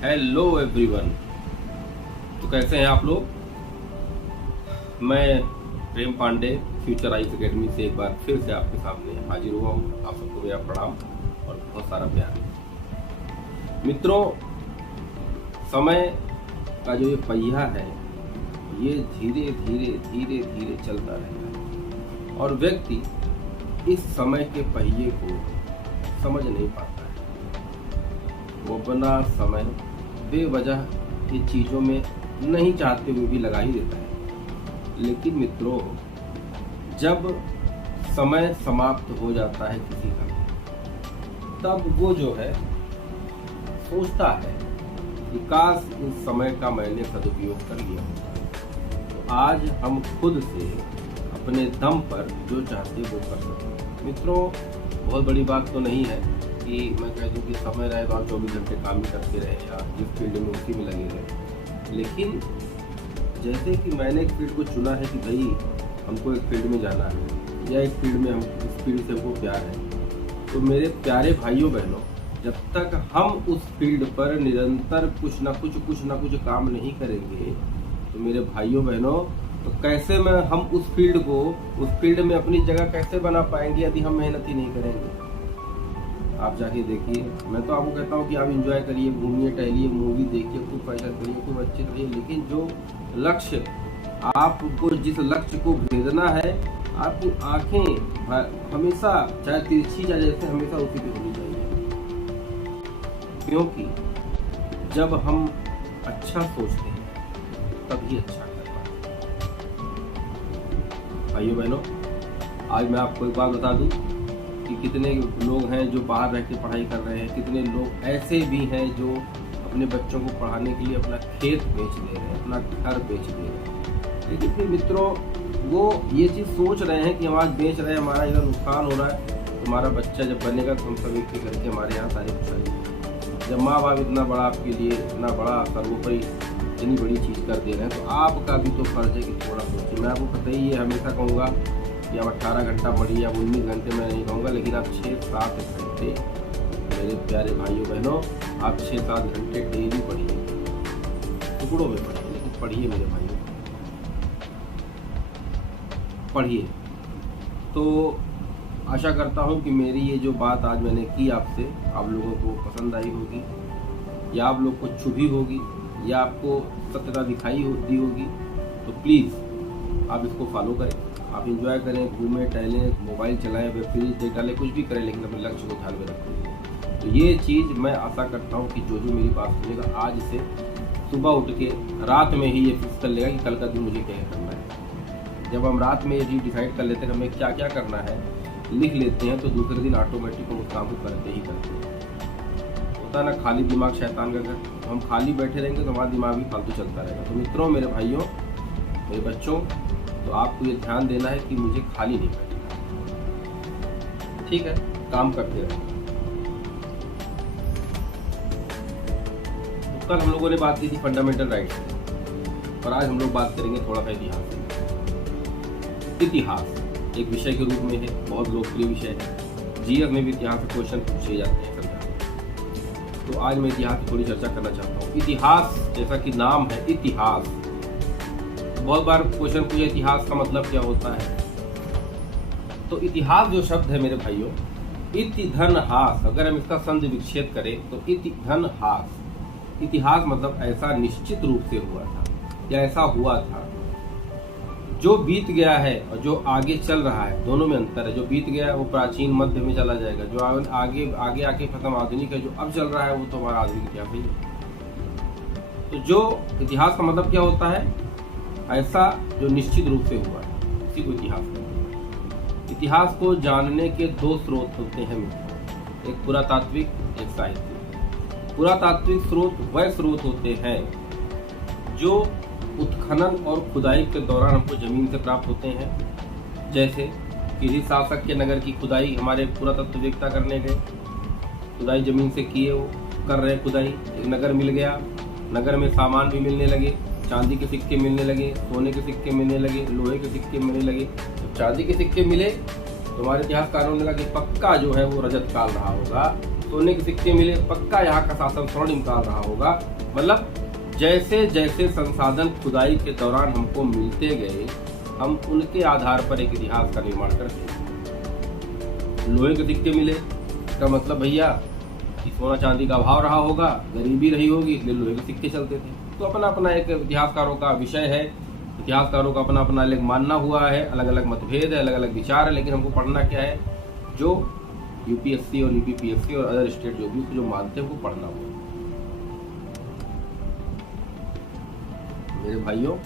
Hello everyone. तो कैसे हैं आप लोग। मैं प्रेम पांडे फ्यूचर आइस एकेडमी से एक बार फिर से आपके सामने हाजिर हुआ हूँ। आप सबको मेरा प्रणाम और बहुत सारा प्यार। मित्रों, समय का जो ये पहिया है ये धीरे धीरे धीरे धीरे चलता रहता है और व्यक्ति इस समय के पहिए को समझ नहीं पाता है। वो अपना समय बेवजह ये चीज़ों में नहीं चाहते हुए भी लगा ही देता है। लेकिन मित्रों, जब समय समाप्त हो जाता है किसी का, तब वो जो है सोचता है कि काश इस समय का मैंने सदुपयोग कर लिया होता। तो आज हम खुद से अपने दम पर जो चाहते वो कर सकते। मित्रों, बहुत बड़ी बात तो नहीं है कि मैं कह दूं कि समय रहे तो आप 24 घंटे काम ही करते रहे या जिस फील्ड में उसी में लगे रहे। लेकिन जैसे कि मैंने एक फील्ड को चुना है कि भाई हमको एक फील्ड में जाना है या एक फील्ड में हम इस फील्ड से हमको प्यार है, तो मेरे प्यारे भाइयों बहनों, जब तक हम उस फील्ड पर निरंतर कुछ ना कुछ काम नहीं करेंगे तो मेरे भाइयों बहनों, तो कैसे में हम उस फील्ड में अपनी जगह कैसे बना पाएंगे यदि हम मेहनत ही नहीं करेंगे। आप जाके देखिए। मैं तो आपको कहता हूँ कि आप एंजॉय करिए, घूमिए, टहलिए, मूवी देखिए, खूब पैसा करिए, खूब अच्छे रहिए, लेकिन जो लक्ष्य आपको, जिस लक्ष्य को भेजना है, आपकी आंखें हमेशा चाहे तिरछी चाहे जैसे हमेशा उसी पे होनी चाहिए। क्योंकि जब हम अच्छा सोचते हैं तभी अच्छा कर पाते हैं। भाइयों बहनों, आज मैं आपको एक बात बता दूं कि कितने लोग हैं जो बाहर रह के पढ़ाई कर रहे हैं, कितने लोग ऐसे भी हैं जो अपने बच्चों को पढ़ाने के लिए अपना खेत बेच दे रहे हैं, अपना घर बेच दे रहे हैं। लेकिन फिर मित्रों, वो ये चीज़ सोच रहे हैं कि हम आज बेच रहे हैं, हमारा इधर नुकसान हो रहा है, तो हमारा बच्चा जब बनेगा तो हम सब एक करके हमारे यहाँ सारी खुशहाली। जब माँ बाप इतना बड़ा आपके लिए, इतना बड़ा सर्वोपरि इतनी बड़ी चीज़ कर दे रहे हैं, तो आपका भी तो फर्ज है कि थोड़ा सोचिए। मैं आपको पता ही ये हमेशा कहूँगा कि आप 18 घंटा पढ़िए, आप 19 घंटे मैं नहीं कहूँगा, लेकिन आप 6-7 घंटे, मेरे प्यारे भाइयों बहनों, आप 6-7 घंटे डेली पढ़िए, टुकड़ों में पढ़िए, लेकिन पढ़िए मेरे भाइयों, पढ़िए। तो आशा करता हूँ कि मेरी ये जो बात आज मैंने की आपसे, आप लोगों को पसंद आई होगी या आप लोग को चुभी होगी या आपको सत्यता दिखाई दी होगी। तो प्लीज़ आप इसको फॉलो करें, आप एंजॉय करें, घूमें, टहलें, मोबाइल चलाएं, वेब सीरीज देख डालें, कुछ भी करें, लेकिन अपने लक्ष्य को ध्यान में रखें। तो ये चीज़ मैं आशा करता हूँ कि जो मेरी बात सुनेगा आज से सुबह उठ के रात में ही ये फिक्स कर लेगा कि कल का दिन मुझे क्या करना है। जब हम रात में ये डिसाइड कर लेते हैं हमें क्या क्या करना है, लिख लेते हैं, तो दूसरे दिन ऑटोमेटिक हम उस काम को करते ही करते हैं। होता ना, खाली दिमाग शैतान का घर। तो हम खाली बैठे रहेंगे तो हमारा दिमाग भी फालतू चलता रहेगा। तो मित्रों, मेरे भाइयों, मेरे बच्चों, तो आपको ये ध्यान देना है कि मुझे खाली नहीं बैठना। ठीक है, काम करते रहें। तो कल हम लोगों ने बात की थी फंडामेंटल राइट्स, और आज हम लोग बात करेंगे थोड़ा सा इतिहास। इतिहास एक विषय के रूप में है, बहुत लोकप्रिय विषय है। जीएस में भी इतिहास के क्वेश्चन पूछे जाते हैं समझा। तो आज मैं इतिहास की थोड़ी चर्चा करना चाहता हूँ। इतिहास जैसा कि नाम है इतिहास, बहुत बार क्वेश्चन पूछे इतिहास का मतलब क्या होता है। तो इतिहास जो शब्द है मेरे भाइयों, इति धन हास, अगर हम इसका संधि विच्छेद करें तो इति धन हास, इतिहास मतलब ऐसा निश्चित रूप से हुआ था या ऐसा हुआ था। जो बीत गया है और जो आगे चल रहा है, दोनों में अंतर है। जो बीत गया है वो प्राचीन मध्य में चला जाएगा, जो आगे आगे आके खत्म आधुनिक है, जो अब चल रहा है वो तो हमारा आधुनिक इतिहास ही है। तो जो इतिहास का मतलब क्या होता है, ऐसा जो निश्चित रूप से हुआ है, इसी को इतिहास कहते हैं। इतिहास को जानने के दो स्रोत होते हैं मित्रों, एक पुरातात्विक, एक साहित्यिक। पुरातात्विक स्रोत वह स्रोत होते हैं जो उत्खनन और खुदाई के दौरान हमको जमीन से प्राप्त होते हैं। जैसे किसी शासक के नगर की खुदाई हमारे पुरातत्ववेत्ता करने गए, खुदाई जमीन से किए, वो कर रहे खुदाई, एक नगर मिल गया, नगर में सामान भी मिलने लगे, चांदी के सिक्के मिलने लगे, सोने के सिक्के मिलने लगे, लोहे के सिक्के मिलने लगे। जब चांदी के सिक्के मिले तो हमारे इतिहासकारों ने लगा कि पक्का जो है वो रजत काल रहा होगा, सोने के सिक्के मिले, पक्का यहाँ का शासन स्वर्ण निकाल रहा होगा। मतलब जैसे जैसे संसाधन खुदाई के दौरान हमको मिलते गए, हम उनके आधार पर एक इतिहास का निर्माण करते हैं। लोहे के सिक्के मिले, इसका मतलब भैया कि सोना चांदी का अभाव रहा होगा, गरीबी रही होगी, इसलिए लोहे के सिक्के चलते थे। तो अपना अपना एक इतिहासकारों का विषय है, इतिहासकारों का अपना अपना अलग मानना हुआ है, अलग अलग मतभेद है, अलग अलग विचार है, लेकिन हमको पढ़ना क्या है, जो यूपीएससी और यूपीपीएससी और अदर स्टेट जो भी जो मानते हैं वो पढ़ना हुआ। मेरे भाइयों,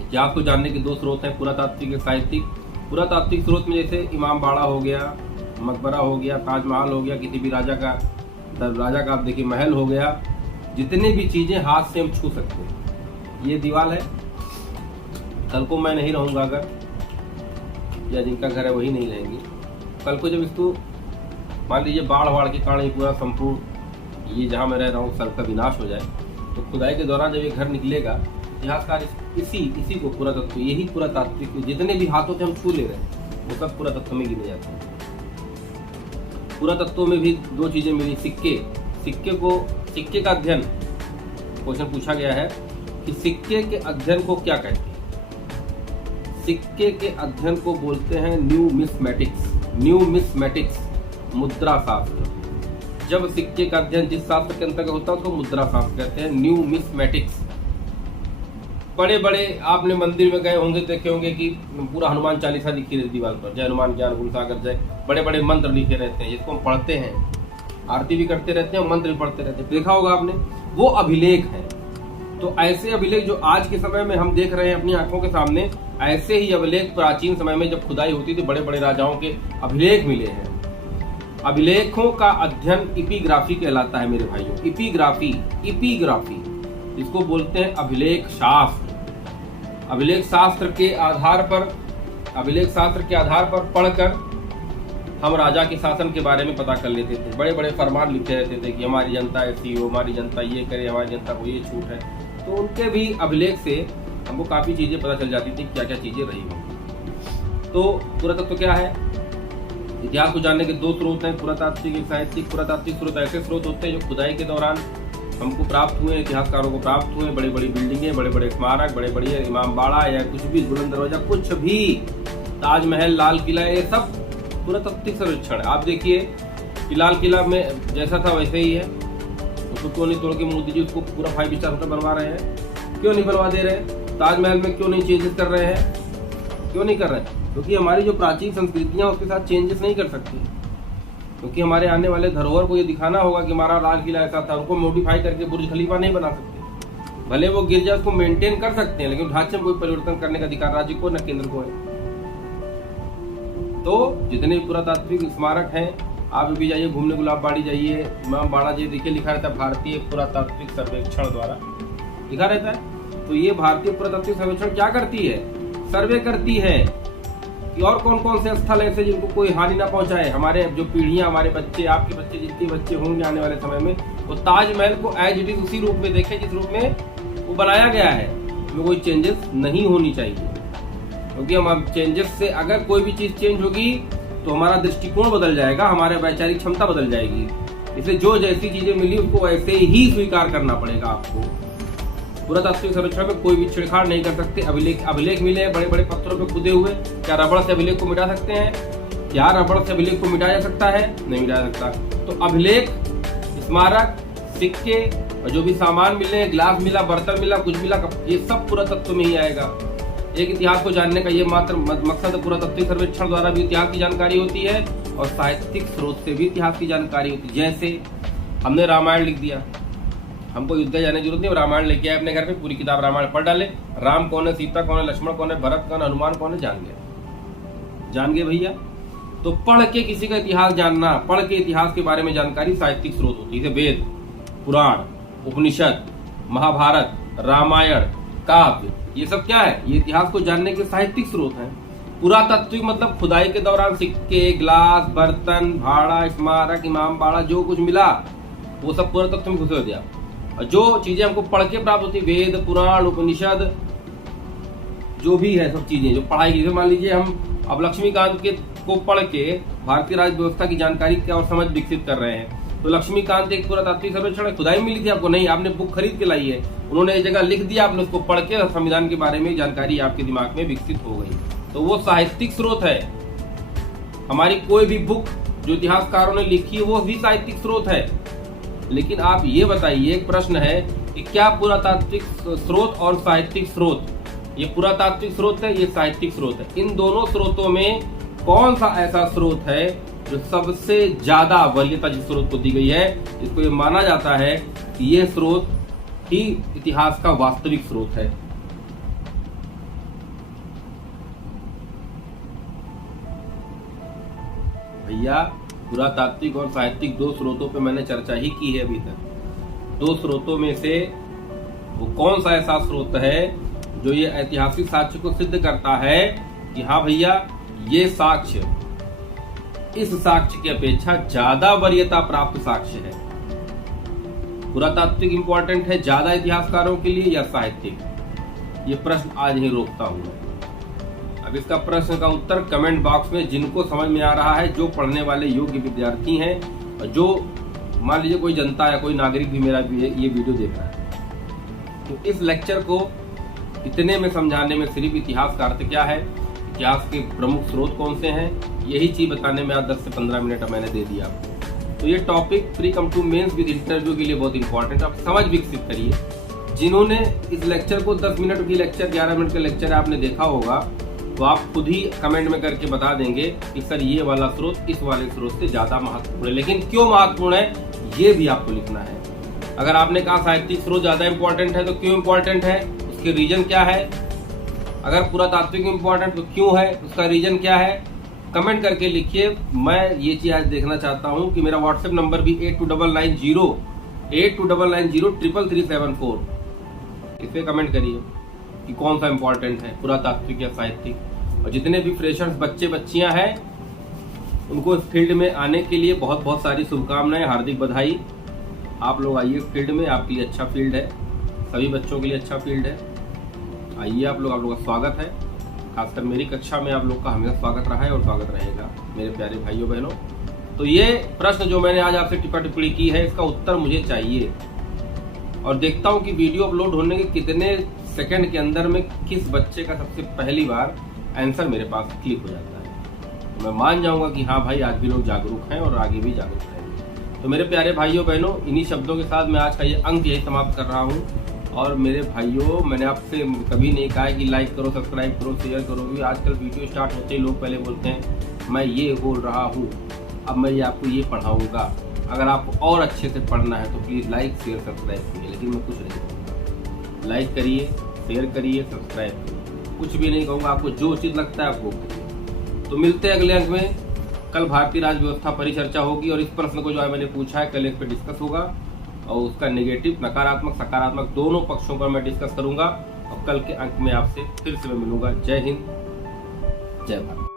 इतिहास को जानने के दो स्रोत हैं, पुरातात्विक और साहित्यिक। पुरातात्विक स्रोत में जैसे इमाम बाड़ा हो गया, मकबरा हो गया, ताजमहल हो गया, किसी भी राजा का आप देखिए महल हो गया, जितनी भी चीजें हाथ से हम छू सकते हैं। ये दीवार है, कल को मैं नहीं रहूंगा अगर, या जिनका घर है वही नहीं रहेंगे, कल को जब इसको मान लीजिए बाढ़ के कारण पूरा संपूर्ण ये जहाँ मैं रह रहा हूँ सब का विनाश हो जाए, तो खुदाई के दौरान जब ये घर निकलेगा, इतिहासकार इसी को पुरातत्व, यही पुरातात्विक जितने भी हाथों से हम छू ले रहे हैं वो सब पुरातत्व में गिने जाते हैं। पुरातत्व में भी दो चीजें मिली, सिक्के का अध्ययन। क्वेश्चन पूछा गया है कि सिक्के के अध्ययन को क्या कहते हैं। सिक्के के अध्ययन को बोलते हैं न्यूमिस्मेटिक्स, मुद्रा शास्त्र। जब सिक्के का अध्ययन जिस शास्त्र के अंतर्गत होता है उसको मुद्रा शास्त्र कहते हैं, न्यूमिस्मेटिक्स। बड़े बड़े आपने मंदिर में गए होंगे, देखे होंगे कि पूरा हनुमान चालीसा लिखी रहती दीवार पर, जय हनुमान ज्ञान गुण सागर जय, बड़े बड़े मंत्र लिखे रहते हैं जिसको हम पढ़ते हैं, आरती भी करते रहते हैं, मंत्र भी पढ़ते रहते हैं, देखा होगा आपने, वो अभिलेख है। तो ऐसे अभिलेख जो आज के समय में हम देख रहे हैं अपनी आंखों के सामने, ऐसे ही अभिलेख प्राचीन समय में जब खुदाई होती थी बड़े बड़े राजाओं के अभिलेख मिले हैं। अभिलेखों का अध्ययन इपिग्राफी कहलाता है मेरे भाइयों। इपिग्राफी इसको बोलते हैं अभिलेख शास्त्र। अभिलेख शास्त्र के आधार पर पढ़कर हम राजा के शासन के बारे में पता कर लेते थे। बड़े बड़े फरमान लिखे रहते थे कि हमारी जनता ऐसी हो, हमारी जनता ये करे, हमारी जनता को ये छूट है। तो उनके भी अभिलेख से हमको काफी चीजें पता चल जाती थी, क्या क्या चीजें रही होंगी। तो पुरातत्व क्या है? इतिहास को जानने के दो स्रोत हैं, पुरातात्विक और साहित्यिक। पुरातात्विक स्रोत ऐसे स्रोत होते हैं जो खुदाई के दौरान हमको प्राप्त हुए, इतिहासकारों को प्राप्त हुए। बड़ी बड़ी बिल्डिंगें, बड़े बड़े स्मारक, बड़े बड़े इमाम बाड़ा या कुछ भी, बुलंद दरवाजा, कुछ भी, ताजमहल, लाल किला, ये सब पुरातात्विक सर्वेक्षण है। आप देखिए कि लाल किला में जैसा था वैसे ही है, उसको क्यों नहीं तोड़ के मोदी जी उसको पूरा 5 स्टार होटल बनवा रहे हैं? क्यों नहीं बनवा दे रहे? ताजमहल में क्यों नहीं चेंजेस कर रहे हैं? क्यों नहीं कर रहे हैं? क्योंकि हमारी जो प्राचीन संस्कृतियां उसके साथ चेंजेस नहीं कर सकती, क्योंकि हमारे आने वाले धरोहर को ये दिखाना होगा कि हमारा लाल किला ऐसा था। उनको मॉडिफाई करके बुर्ज खलीफा नहीं बना सकते, भले वो गिर जाए उसको मेंटेन कर सकते हैं, लेकिन ढांचे में कोई परिवर्तन करने का अधिकार राज्य को न केंद्र को है। तो जितने भी पुरातात्विक स्मारक हैं, आप भी जाइए घूमने, गुलाब बाड़ी जाइए, इमाम बाड़ा जी देखिए लिखा रहता है भारतीय पुरातात्विक सर्वेक्षण द्वारा लिखा रहता है। तो ये भारतीय पुरातात्विक सर्वेक्षण क्या करती है? सर्वे करती है कि और कौन कौन से स्थल ऐसे जिनको कोई हानि ना पहुंचाए। हमारे जो पीढ़ियां, हमारे बच्चे, आपके बच्चे, जितने बच्चे होंगे आने वाले समय में, वो ताजमहल को एज इट इज उसी रूप में देखें जिस रूप में वो बनाया गया है। उसमें कोई चेंजेस नहीं होनी चाहिए, क्योंकि हम चेंजेस से, अगर कोई भी चीज चेंज होगी तो हमारा दृष्टिकोण बदल जाएगा, हमारे वैचारिक क्षमता बदल जाएगी। इसलिए जो जैसी चीजें मिली उसको वैसे ही स्वीकार करना पड़ेगा आपको। पुरातात्विक सर्वेक्षण में कोई भी छेड़छाड़ नहीं कर सकते। अभिलेख मिले हैं बड़े बड़े पत्थरों पे खुदे हुए, क्या रबड़ से अभिलेख को मिटा सकते हैं? क्या रबड़ से अभिलेख को मिटाया जा सकता है? नहीं मिटाया सकता। तो अभिलेख, स्मारक, सिक्के और जो भी सामान मिले, ग्लास मिला, बर्तन मिला, कुछ मिला, ये सब पुरातत्व में ही आएगा। एक इतिहास को जानने का ये मात्र मकसद पुरातात्विक सर्वेक्षण द्वारा भी इतिहास की जानकारी होती है और साहित्यिक स्रोत से भी इतिहास की जानकारी होती है। जैसे हमने रामायण लिख दिया, हमको युद्ध जाने की जरूरत नहीं, रामायण लेके आए अपने घर पे, पूरी किताब रामायण पढ़ डाले, राम कौन है, सीता कौन है, लक्ष्मण कौन है, भरत कौन है, हनुमान कौन है, जान गए भैया। तो पढ़ के किसी का इतिहास जानना, पढ़ के इतिहास के बारे में जानकारी साहित्यिक स्रोत होती है। वेद, पुराण, उपनिषद, महाभारत, रामायण, काव्य, ये सब क्या है? ये इतिहास को जानने के साहित्यिक स्रोत हैं। पुरातात्विक मतलब खुदाई के दौरान सिक्के, ग्लास, बर्तन, भाड़ा, स्मारक, इमाम बाड़ा, जो कुछ मिला वो सब पुरातत्व में घुसे होते हैं। और जो चीजें हमको पढ़ के प्राप्त होती, वेद, पुराण, उपनिषद, जो भी है सब चीजें जो पढ़ाई की, मान लीजिए हम अब लक्ष्मीकांत के को पढ़ के भारतीय राज्य व्यवस्था की जानकारी क्या और समझ विकसित कर रहे हैं, तो लक्ष्मीकांत एक पुरातात्विक सर्वेक्षण है, खुदाई मिली थी आपको? नहीं, आपने बुक खरीद के लाई है, उन्होंने एक जगह लिख दिया, आपने उसको पढ़ के संविधान के बारे में जानकारी आपके दिमाग में विकसित हो गई। तो वो साहित्यिक स्रोत है। हमारी कोई भी बुक जो इतिहासकारों ने लिखी है वो भी साहित्यिक स्रोत है। लेकिन आप ये बताइए, एक प्रश्न है कि क्या पुरातात्विक स्रोत और साहित्यिक स्रोत, ये पुरातात्विक स्रोत है, ये साहित्यिक स्रोत है, इन दोनों स्रोतों में कौन सा ऐसा स्रोत है जो सबसे ज्यादा वरीयता जिस स्रोत को दी गई है, जिसको ये माना जाता है कि ये स्रोत ही इतिहास का वास्तविक स्रोत है? भैया, पुरातात्विक और साहित्यिक दो स्रोतों पे मैंने चर्चा ही की है अभी तक। दो स्रोतों में से वो कौन सा ऐसा स्रोत है जो ये ऐतिहासिक साक्ष्य को सिद्ध करता है कि हाँ भैया, ये साक्ष्य इस साक्ष्य की अपेक्षा ज्यादा वरीयता प्राप्त साक्ष्य है? पुरातात्विक इंपॉर्टेंट है ज्यादा इतिहासकारों के लिए या साहित्यिक? ये प्रश्न आज ही रोकता हूं मैं। अब इसका प्रश्न का उत्तर कमेंट बॉक्स में जिनको समझ में आ रहा है, जो पढ़ने वाले योग्य विद्यार्थी हैं, और जो मान लीजिए कोई जनता या कोई नागरिक भी मेरा ये वीडियो देख रहा है, तो इस लेक्चर को इतने में समझाने में सिर्फ इतिहास का अर्थ क्या है, इतिहास के प्रमुख स्रोत कौन से हैं, यही चीज बताने में आज 10 से 15 मिनट मैंने दे दिया आपको। तो ये topic pre cum to mains with interview के लिए बहुत इंपॉर्टेंट है। आप समझ विकसित करिए। जिन्होंने इस लेक्चर को 10 मिनट की लेक्चर, 11 मिनट का लेक्चर आपने देखा होगा, तो आप खुद ही कमेंट में करके बता देंगे कि सर ये वाला स्रोत इस वाले स्रोत से ज्यादा महत्वपूर्ण है। लेकिन क्यों महत्वपूर्ण है ये भी आपको लिखना है। अगर आपने कहा साहित्यिक स्रोत ज्यादा इंपॉर्टेंट है तो क्यों इंपॉर्टेंट है, उसके रीजन क्या है? अगर पुरातात्विक इंपॉर्टेंट तो क्यों है, उसका रीजन क्या है? कमेंट करके लिखिए। मैं ये चीज आज देखना चाहता हूँ कि मेरा व्हाट्सएप नंबर भी 8299033374 इस पे कमेंट करिए कि कौन सा इंपॉर्टेंट है, पुरातात्विक या साहित्यिक। और जितने भी फ्रेशर्स बच्चे बच्चियां हैं उनको इस फील्ड में आने के लिए बहुत बहुत सारी शुभकामनाएं, हार्दिक बधाई। आप लोग आइए इस फील्ड में, आपके लिए अच्छा फील्ड है, सभी बच्चों के लिए अच्छा फील्ड है। आइए आप लोग का स्वागत है। खासकर मेरी कक्षा में आप लोग का हमेशा स्वागत रहा है और स्वागत रहेगा मेरे प्यारे भाइयों बहनों। तो ये प्रश्न जो मैंने आज आपसे टिप्पणी टिप्पणी की है, इसका उत्तर मुझे चाहिए। और देखता हूँ कि वीडियो अपलोड होने के कितने सेकंड के अंदर में किस बच्चे का सबसे पहली बार आंसर मेरे पास क्लिक हो जाता है। तो मैं मान जाऊंगा कि हाँ भाई, आज भी लोग जागरूक हैं और आगे भी जागरूक रहेंगे। तो मेरे प्यारे भाइयों बहनों, इन्हीं शब्दों के साथ मैं आज का ये अंक यही समाप्त कर रहा हूँ। और मेरे भाइयों, मैंने आपसे कभी नहीं कहा है कि लाइक करो, सब्सक्राइब करो, शेयर करो, क्योंकि आजकल वीडियो स्टार्ट होते ही लोग पहले बोलते हैं मैं ये बोल रहा हूँ, अब मैं ये आपको ये पढ़ाऊँगा। अगर आपको और अच्छे से पढ़ना है तो प्लीज़ लाइक शेयर सब्सक्राइब करिए। लेकिन मैं कुछ नहीं कहूँगा, लाइक करिए, शेयर करिए, सब्सक्राइब करिए, कुछ भी नहीं कहूँगा। आपको जो चीज़ लगता है आप वो करिए। तो मिलते हैं अगले अंक में। कल भारतीय राज्य व्यवस्था परिचर्चा होगी और इस प्रश्न को जो है मैंने पूछा है कल इस पर डिस्कस होगा और उसका नेगेटिव, नकारात्मक, सकारात्मक दोनों पक्षों पर मैं डिस्कस करूंगा। और कल के अंक में आपसे फिर से मैं मिलूंगा। जय हिंद, जय भारत।